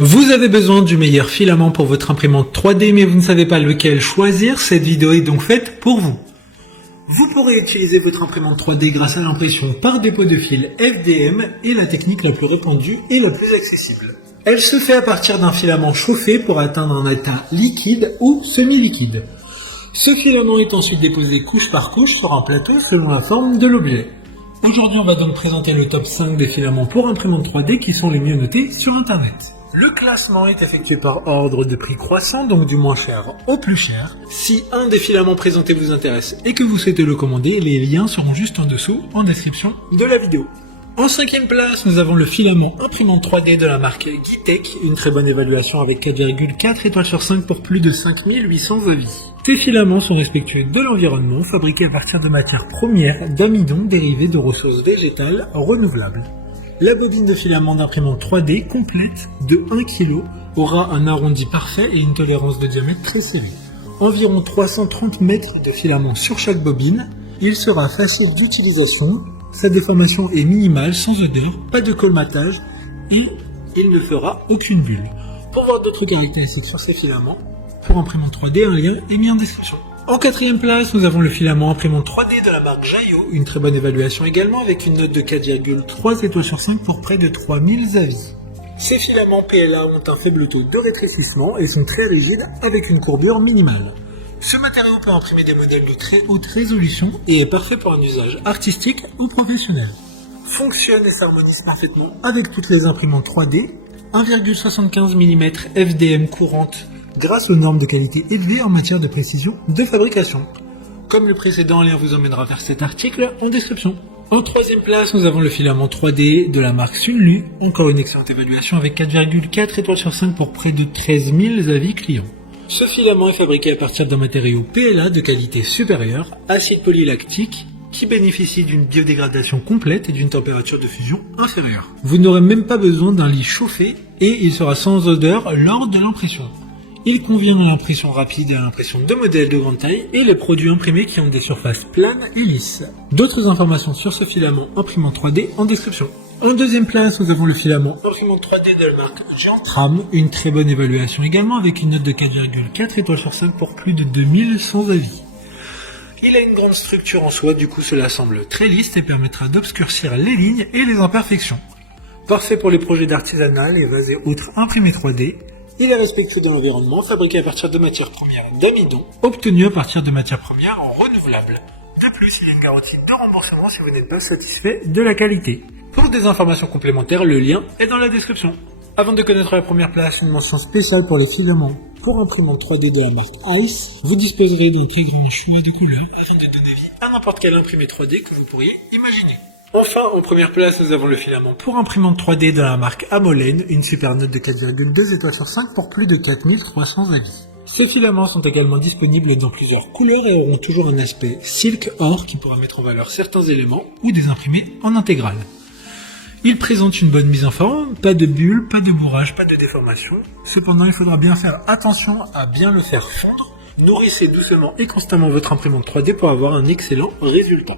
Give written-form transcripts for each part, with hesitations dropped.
Vous avez besoin du meilleur filament pour votre imprimante 3D mais vous ne savez pas lequel choisir, cette vidéo est donc faite pour vous. Vous pourrez utiliser votre imprimante 3D grâce à l'impression par dépôt de fil FDM et la technique la plus répandue et la plus accessible. Elle se fait à partir d'un filament chauffé pour atteindre un état liquide ou semi-liquide. Ce filament est ensuite déposé couche par couche sur un plateau selon la forme de l'objet. Aujourd'hui, on va donc présenter le top 5 des filaments pour imprimante 3D qui sont les mieux notés sur Internet. Le classement est effectué par ordre de prix croissant, donc du moins cher au plus cher. Si un des filaments présentés vous intéresse et que vous souhaitez le commander, les liens seront juste en dessous en description de la vidéo. En 5e place, nous avons le filament imprimante 3D de la marque Gitech, une très bonne évaluation avec 4,4 étoiles sur 5 pour plus de 5800 avis. Ces filaments sont respectueux de l'environnement, fabriqués à partir de matières premières d'amidon dérivées de ressources végétales renouvelables. La bobine de filament d'imprimante 3D complète de 1 kg aura un arrondi parfait et une tolérance de diamètre très serrée. Environ 330 mètres de filament sur chaque bobine. Il sera facile d'utilisation, sa déformation est minimale, sans odeur, pas de colmatage et il ne fera aucune bulle. Pour voir d'autres caractéristiques sur ces filaments, pour imprimante 3D, un lien est mis en description. En 4e place, nous avons le filament imprimante 3D de la marque Jaillot, une très bonne évaluation également avec une note de 4,3 étoiles sur 5 pour près de 3000 avis. Ces filaments PLA ont un faible taux de rétrécissement et sont très rigides avec une courbure minimale. Ce matériau peut imprimer des modèles de très haute résolution et est parfait pour un usage artistique ou professionnel. Fonctionne et s'harmonise parfaitement avec toutes les imprimantes 3D, 1,75 mm FDM courante grâce aux normes de qualité élevées en matière de précision de fabrication. Comme le précédent, un lien vous emmènera vers cet article en description. En 3e place, nous avons le filament 3D de la marque Sunlu, encore une excellente évaluation avec 4,4 étoiles sur 5 pour près de 13 000 avis clients. Ce filament est fabriqué à partir d'un matériau PLA de qualité supérieure, acide polylactique, qui bénéficie d'une biodégradation complète et d'une température de fusion inférieure. Vous n'aurez même pas besoin d'un lit chauffé et il sera sans odeur lors de l'impression. Il convient à l'impression rapide et à l'impression de modèles de grande taille et les produits imprimés qui ont des surfaces planes et lisses. D'autres informations sur ce filament imprimante 3D en description. En 2e place, nous avons le filament imprimante 3D de la marque Gentram, une très bonne évaluation également avec une note de 4,4 étoiles sur 5 pour plus de 2100 avis. Il a une grande structure en soi, du coup cela semble très lisse et permettra d'obscurcir les lignes et les imperfections. Parfait pour les projets d'artisanat, les vases et autres imprimés 3D. Il est respectueux de l'environnement, fabriqué à partir de matières premières d'amidon, obtenu à partir de matières premières renouvelables. De plus, il y a une garantie de remboursement si vous n'êtes pas satisfait de la qualité. Pour des informations complémentaires, le lien est dans la description. Avant de connaître la première place, une mention spéciale pour les filaments pour imprimante 3D de la marque Ice. Vous disposerez d'un très grand choix de couleurs afin de donner vie à n'importe quel imprimé 3D que vous pourriez imaginer. Enfin, en première place, nous avons le filament pour imprimante 3D de la marque Amolen, une super note de 4,2 étoiles sur 5 pour plus de 4300 avis. Ces filaments sont également disponibles dans plusieurs couleurs et auront toujours un aspect silk or qui pourra mettre en valeur certains éléments ou des imprimés en intégrale. Ils présentent une bonne mise en forme, pas de bulles, pas de bourrage, pas de déformation. Cependant, il faudra bien faire attention à bien le faire fondre. Nourrissez doucement et constamment votre imprimante 3D pour avoir un excellent résultat.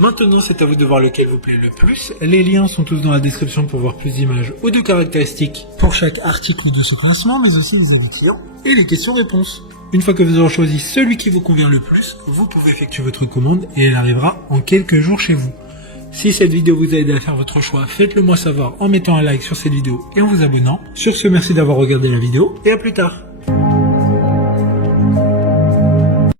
Maintenant, c'est à vous de voir lequel vous plaît le plus. Les liens sont tous dans la description pour voir plus d'images ou de caractéristiques pour chaque article de ce classement, mais aussi les avis clients et les questions-réponses. Une fois que vous aurez choisi celui qui vous convient le plus, vous pouvez effectuer votre commande et elle arrivera en quelques jours chez vous. Si cette vidéo vous a aidé à faire votre choix, faites-le moi savoir en mettant un like sur cette vidéo et en vous abonnant. Sur ce, merci d'avoir regardé la vidéo et à plus tard.